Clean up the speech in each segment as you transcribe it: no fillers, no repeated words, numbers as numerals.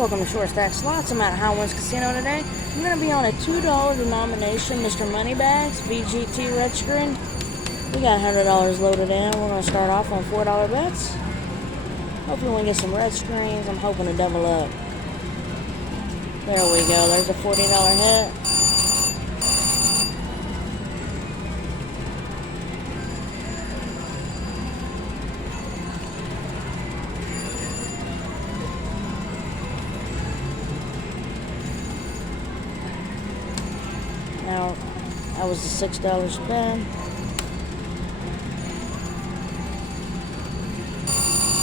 Welcome to Short Stack Slots. I'm at High Winds Casino today. I'm going to be on a $2 denomination Mr. Moneybags VGT red screen. We got $100 loaded in. We're going to start off on $4 bets. Hopefully we can get some red screens. I'm hoping to double up. There we go. There's a $40 hit. Now, that was the $6 spin.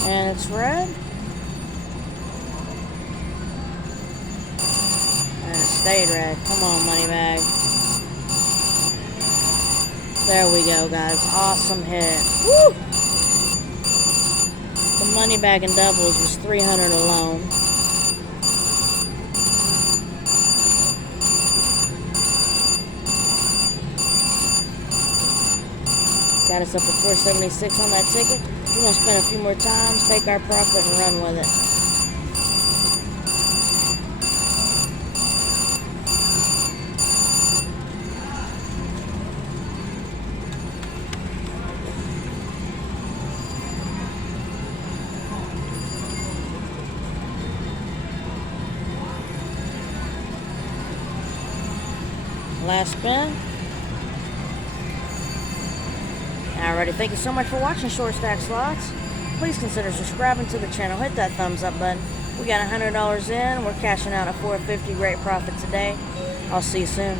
And it's red. And it stayed red. Come on, Moneybag. There we go, guys. Awesome hit. Woo! The Moneybag in doubles was $300 alone. Got us up to $476 on that ticket. We're going to spin a few more times, take our profit, and run with it. Last spin. Alrighty, thank you so much for watching Short Stack Slots. Please consider subscribing to the channel. Hit that thumbs up button. We got $100 in. We're cashing out a $450. Great profit today. I'll see you soon.